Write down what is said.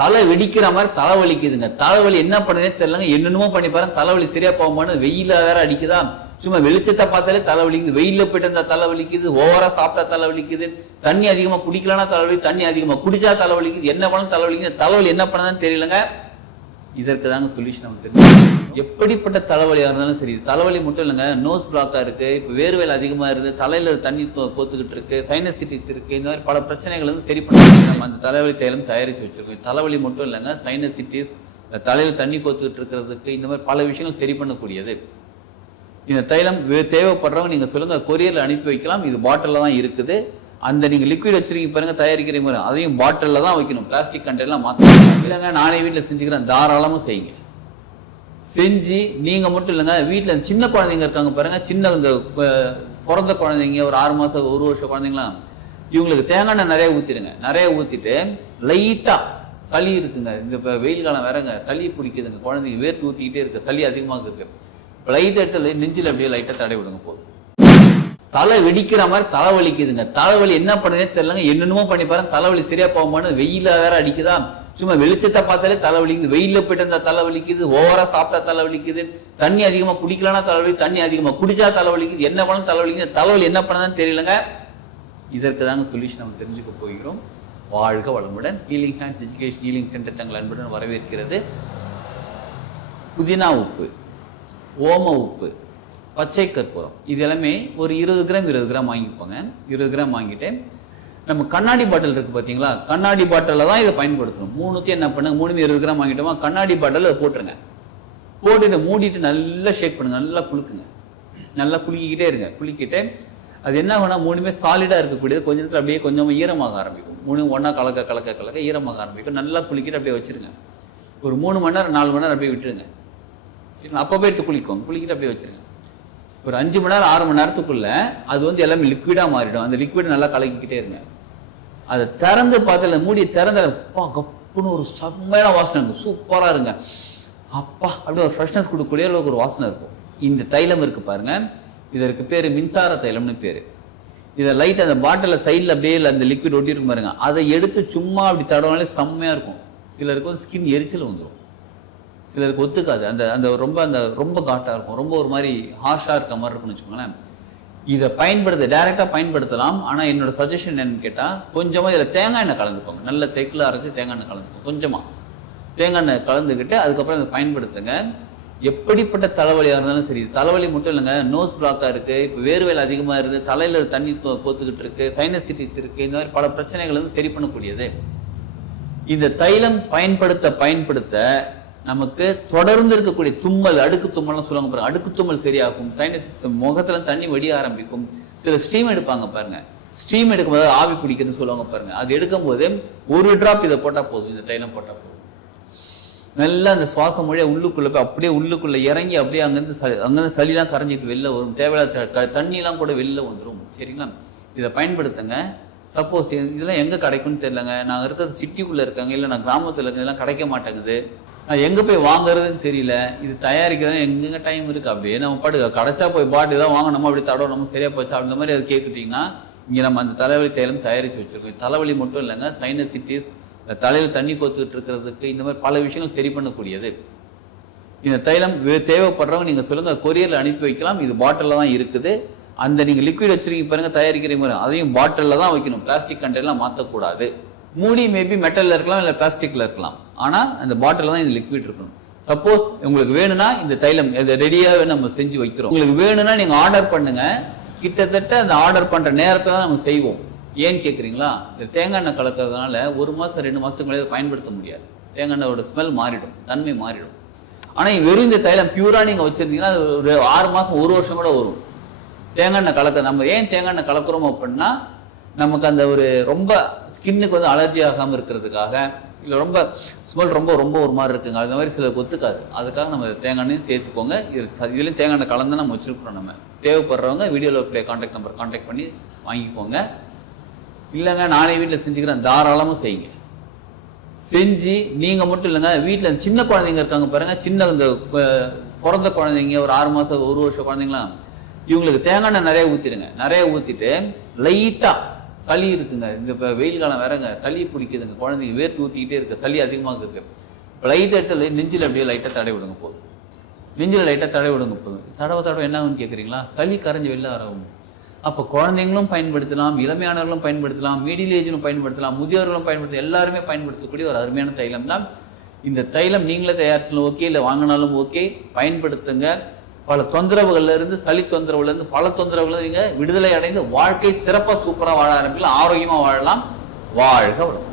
தலை வெடிக்கிற மாதிரி தலை வலிக்குதுங்க. தலைவலி என்ன பண்ணுதே தெரியலங்க. என்னென்னமோ பண்ணி பாருங்க, தலைவலி சரியா போகும்போது வெயில வேற அடிக்குதா, சும்மா வெளிச்சத்தை பார்த்தாலே தலை வலிக்குது. வெயில போயிட்டு இருந்தா தலை வலிக்குது, ஓவரா சாப்பிட்டா தலை வலிக்குது, தண்ணி அதிகமா குடிக்கலன்னா தலைவலி, தண்ணி அதிகமா குடிச்சா தலை வலிக்குது, என்ன பண்ணாலும் தலை வலிக்குது. தலைவலி என்ன பண்ணதான் தெரியலங்க. இதற்கு தாங்க சொல்யூஷன் நமக்கு தெரியும். எப்படிப்பட்ட தலைவலியா இருந்தாலும் சரி, தலைவலி மட்டும் இல்லைங்க, நோஸ் பிளாக்கா இருக்கு, இப்போ வேர்வையில் அதிகமா இருக்கு, தலையில தண்ணி கோத்துக்கிட்டு இருக்கு, சைனசிட்டிஸ் இருக்கு, இந்த மாதிரி பல பிரச்சனைகள் வந்து சரி பண்ணி நம்ம அந்த தலைவலி தைலம் தயாரித்து வச்சிருக்கோம். தலைவலி மட்டும் இல்லைங்க, சைனசிட்டிஸ், தலையில தண்ணி கோத்துக்கிட்டு இருக்கிறதுக்கு இந்த மாதிரி பல விஷயங்கள் சரி பண்ணக்கூடியது. இந்த தைலம் தேவைப்படுறவங்க நீங்க சொல்லுங்க, கொரியர்ல அனுப்பி வைக்கலாம். இது பாட்டில் தான் இருக்குது. அந்த நீங்க லிக்விட் வச்சிருக்கீங்க பாருங்க, தயாரிக்கிற மாதிரி அதையும் பாட்டில் தான் வைக்கணும். பிளாஸ்டிக் கண்டெய்னர்லாம் மாற்றணும். இல்லைங்க நானே வீட்டில் செஞ்சுக்கிறேன், தாராளமாக செய்யுங்க. செஞ்சு நீங்க மட்டும் இல்லைங்க, வீட்டில் சின்ன குழந்தைங்க இருக்காங்க பாருங்க, சின்ன இந்த பிறந்த குழந்தைங்க, ஒரு 6 மாசம் 1 வருஷம் குழந்தைங்களாம், இவங்களுக்கு தேங்காய் எண்ணெய் நிறைய ஊற்றிடுங்க. நிறைய ஊற்றிட்டு லைட்டா, சளி இருக்குங்க, இந்த இப்போ வெயில் காலம் வேறங்க, சளி பிடிக்குதுங்க, குழந்தைங்க வேர்த்து ஊற்றிக்கிட்டே இருக்கு, சளி அதிகமாக இருக்கு, லைட் எடுத்து நெஞ்சில் அப்படியே லைட்டா தடை விடுங்க போதும். தலை வெடிக்கிற மாதிரி தலை வலிக்குதுங்க. தலைவலி என்ன பண்ணுதே தெரியலங்க. என்னென்னமோ பண்ணி பாருங்க, தலைவலி சரியா போகும்போது வெயில வேற அடிக்குதா, சும்மா வெளிச்சத்தை பார்த்தாலே தலை வலிக்குது, வெயில போயிட்டு இருந்தா தலை வலிக்குது, ஓவரா சாப்பிட்டா தலை வலிக்குது, தண்ணி அதிகமா குடிக்கலன்னா தலைவலி, தண்ணி அதிகமா குடிச்சா தலை வலிக்குது, என்ன பண்ணாலும் தலை வலிக்குது. தலைவலி என்ன பண்ணதான் தெரியலங்க. இதற்கு தாங்க சொல்யூஷன் நம்ம தெரிஞ்சுக்க போகிறோம். வாழ்க வளமுடன். Healing hands education healing centre தங்கள் அன்புடன் வரவேற்கிறது. புதினா உப்பு, ஓம உப்பு, பச்சை கற்பூரம், இது எல்லாமே ஒரு 20 கிராம் வாங்கிப்போங்க. 20 கிராம் வாங்கிட்டு, நம்ம கண்ணாடி பாட்டில் இருக்கு பார்த்தீங்களா, கண்ணாடி பாட்டிலில் தான் இதை பயன்படுத்தணும். மூணுத்தையும் என்ன பண்ணுங்க, 20 கிராம் வாங்கிட்டோமா, கண்ணாடி பாட்டில் அதை போட்டுருங்க. போட்டுட்டு மூடிட்டு நல்லா ஷேக் பண்ணுங்க, நல்லா குலுக்குங்க, நல்லா குலுக்கிக்கிட்டே இருங்க. குலுக்கிட்டு அது என்ன வேணா, மூணுமே சாலிடாக இருக்கக்கூடியது கொஞ்ச நேரத்தில் அப்படியே கொஞ்சமாக ஈரமாக ஆரம்பிக்கும். மூணு ஒன்றா கலக்க கலக்க கலக்க ஈரமாக ஆரம்பிக்கும். நல்லா குலுக்கிட்டு அப்படியே வச்சிருங்க. ஒரு 3 மணி நேரம் 4 மணி நேரம் அப்படியே விட்டுருங்க. அப்போ எடுத்து குளிக்கும், குளிக்கிட்டு அப்படியே வச்சிருங்க. ஒரு 5 மணி நேரம் 6 மணி நேரத்துக்குள்ள அது வந்து எல்லாமே லிக்விடா மாறிடும். அந்த லிக்விட் நல்லா கலக்கிக்கிட்டே இருங்க. அதை திறந்து பார்த்தல, மூடி திறந்த கப்புன்னு ஒரு செம்மையான வாசனை இருக்கும், சூப்பரா இருங்க. அப்பா அப்படியே ஒரு ஃப்ரெஷ்னஸ் கொடுக்கக்கூடிய அளவுக்கு ஒரு வாசனை இருக்கும். இந்த தைலம் இருக்கு பாருங்க, இதற்கு பேரு மின்சார தைலம்னு பேரு. இதை லைட் அந்த பாட்டில சைட்ல அப்படியே அந்த லிக்விட் ஒட்டி இருக்கும் பாருங்க, அதை எடுத்து சும்மா அப்படி தடவாலே செம்மையா இருக்கும். சிலருக்கு வந்து ஸ்கின் எரிச்சல் வந்துடும், சிலருக்கு ஒத்துக்காது. அந்த ரொம்ப காட்டா இருக்கும், ரொம்ப ஒரு மாதிரி ஹார்ஷா இருக்க மாதிரி இருக்கும்னு வச்சுக்கோங்களேன். இதை டைரக்டா பயன்படுத்தலாம். ஆனா என்னோட சஜஷன் என்னன்னு கேட்டா, கொஞ்சமா இதுல தேங்காய் எண்ணெய் கலந்துக்கோங்க. நல்ல தேக்கில் அரைச்சு தேங்காய் எண்ணெய் கலந்துக்கோங்க. கொஞ்சமா தேங்காய் எண்ணெய் கலந்துக்கிட்டு அதுக்கப்புறம் இதை பயன்படுத்துங்க. எப்படிப்பட்ட தலைவலியா இருந்தாலும் சரி, தலைவலி மட்டும் இல்லைங்க, நோஸ் பிளாக்கா இருக்கு, இப்போ வேர்வையில் அதிகமா இருக்கு, தலையில தண்ணி கோத்துக்கிட்டு இருக்கு, சைனசிட்டிஸ் இருக்கு, இந்த மாதிரி பல பிரச்சனைகள் வந்து சரி பண்ணக்கூடியது. இந்த தைலம் பயன்படுத்த நமக்கு தொடர்ந்து இருக்கக்கூடிய தும்மல், அடுக்கு தும்மல்லாம் சொல்லுவாங்க பாருங்க, அடுக்கு தும்மல் சரியாகும். சைனஸ் முகத்துல தண்ணி வடிய ஆரம்பிக்கும். சில ஸ்டீம் எடுப்பாங்க பாருங்க, ஸ்டீம் எடுக்கும்போது ஆவி பிடிக்குதுன்னு சொல்லுவாங்க பாருங்க, அது எடுக்கும் போது ஒரு டிராப் இதை போட்டா போதும், இந்த தைலம் போட்டா போதும். நல்லா அந்த சுவாசம் மொழியா உள்ளுக்குள்ள போய் அப்படியே உள்ளுக்குள்ள இறங்கி அப்படியே அங்கிருந்து சளிலாம் கரைஞ்சிட்டு வெளில வரும். தேவையில்லாத தண்ணிலாம் கூட வெளில வந்துடும். சரிங்களா, இதை பயன்படுத்துங்க. சப்போஸ் இதெல்லாம் எங்க கிடைக்கும்னு தெரியலங்க, நாங்க இருக்கிறது சிட்டிக்குள்ள இருக்காங்க, இல்லை நான் கிராமத்துல இருக்க, இதெல்லாம் கிடைக்க மாட்டேங்குது, நான் எங்க போய் வாங்குறதுன்னு தெரியல, இது தயாரிக்கிறது எங்க டைம் இருக்கு, அப்படியே நம்ம பாட்டு கிடைச்சா போய் பாட்டு தான் வாங்க, நம்ம அப்படி தடவை நம்ம சரியா போச்சா அந்த மாதிரி அது கேட்டுட்டீங்கன்னா, இங்க நம்ம அந்த தலைவலி தைலம் தயாரித்து வச்சிருக்கோம். தலைவலி மட்டும் இல்லைங்க, சைனசிட்டிஸ், தலையில தண்ணி கோத்துக்கிட்டு இருக்கிறதுக்கு இந்த மாதிரி பல விஷயங்கள் சரி பண்ணக்கூடியது. இந்த தைலம் தேவைப்படுறவங்க நீங்க சொல்லுங்க, கொரியர்ல அனுப்பி வைக்கலாம். இது பாட்டில் தான் இருக்குது. அந்த நீங்க லிக்விட் வச்சிருக்கீங்க பாருங்க, தயாரிக்கிற மாதிரி அதையும் பாட்டில் தான் வைக்கணும். பிளாஸ்டிக் கண்டெய்னர்லாம் மாற்றக்கூடாது. மூடி மேபி மெட்டல்ல இருக்கலாம், இல்லை பிளாஸ்டிக்ல இருக்கலாம், ஆனா அந்த பாட்டில் தான் இந்த லிக்விட் இருக்கணும். சப்போஸ் உங்களுக்கு வேணும்னா இந்த தைலம் ரெடியாவே நம்ம செஞ்சு வைக்கிறோம். உங்களுக்கு வேணும்னா நீங்க ஆர்டர் பண்ணுங்க. கிட்டத்தட்ட அந்த ஆர்டர் பண்ற நேரத்தை தான் நம்ம செய்வோம். ஏன்னு கேட்குறீங்களா, இந்த தேங்காய் எண்ணெய் கலக்கிறதுனால 1 மாசம் 2 மாசத்துக்கு மேலே பயன்படுத்த முடியாது. தேங்காய் எண்ணெயோட ஸ்மெல் மாறிடும், தன்மை மாறிடும். ஆனா வெறும் இந்த தைலம் பியூரா நீங்க வச்சிருந்தீங்கன்னா ஒரு 6 மாசம் 1 வருஷம் கூட வரும். தேங்காய் எண்ணெய் கலக்க நம்ம ஏன் தேங்காய் எண்ணெய் கலக்கிறோம் அப்படின்னா, நமக்கு அந்த ஒரு ரொம்ப ஸ்கின்னுக்கு வந்து அலர்ஜி ஆகாம இருக்கிறதுக்காக, இல்லை ரொம்ப ஸ்மெல் ரொம்ப ஒரு மாதிரி இருக்குங்க, அந்த மாதிரி சிலருக்கு ஒத்துக்காது. அதுக்காக நம்ம தேங்காய் எண்ணெயும் சேர்த்துக்கோங்க. இதுலேயும் தேங்காய் எண்ணெய் கலந்து நம்ம வச்சிருக்கிறோம். நம்ம தேவைப்படுறவங்க வீடியோவில் இருக்கிற கான்டாக்ட் நம்பர் கான்டாக்ட் பண்ணி வாங்கிக்கோங்க. இல்லைங்க நானே வீட்டில் செஞ்சுக்கிறேன், தாராளமாக செய்யுங்க. செஞ்சு நீங்க மட்டும் இல்லைங்க, வீட்டில் சின்ன குழந்தைங்க இருக்காங்க பாருங்க, சின்ன இந்த பிறந்த குழந்தைங்க, ஒரு 6 மாசம் 1 வருஷம் குழந்தைங்களாம், இவங்களுக்கு தேங்காய் எண்ணெய் நிறைய ஊற்றிடுங்க. நிறைய ஊற்றிட்டு லைட்டா சளி இருக்குங்க, இந்த இப்போ வெயில் காலம் வேறங்க, சளி பிடிக்குதுங்க, குழந்தைங்க வேர்த்து ஊற்றிக்கிட்டே இருக்கு, சளி அதிகமாக இருக்கு. இப்போ லைட்டாக எடுத்து நெஞ்சில் அப்படியே லைட்டாக தடை விடுங்க போதும். நெஞ்சில் லைட்டாக தடை விடுங்க போதும். தடவை என்ன ஆகுன்னு கேட்குறீங்களா? சளி கரைஞ்சி வெளில ஆகும். அப்போ குழந்தைங்களும் பயன்படுத்தலாம், இளமையானவர்களும் பயன்படுத்தலாம், மிடில் ஏஜிலும் பயன்படுத்தலாம், முதியோர்களும் பயன்படுத்தலாம், எல்லாருமே பயன்படுத்தக்கூடிய ஒரு அருமையான தைலம் தான் இந்த தைலம். நீங்களே தயாரிச்சாலும் ஓகே, இல்லை வாங்கினாலும் ஓகே, பயன்படுத்துங்க. பல தொந்தரவுகள்ல இருந்து, சளி தொந்தரவுல இருந்து, பல தொந்தரவுல நீங்க விடுதலை அடைந்து வாழ்க்கை சிறப்பாக சூப்பராக வாழ ஆரம்பிக்கலாம், ஆரோக்கியமா வாழலாம். வாழ்க வளம்.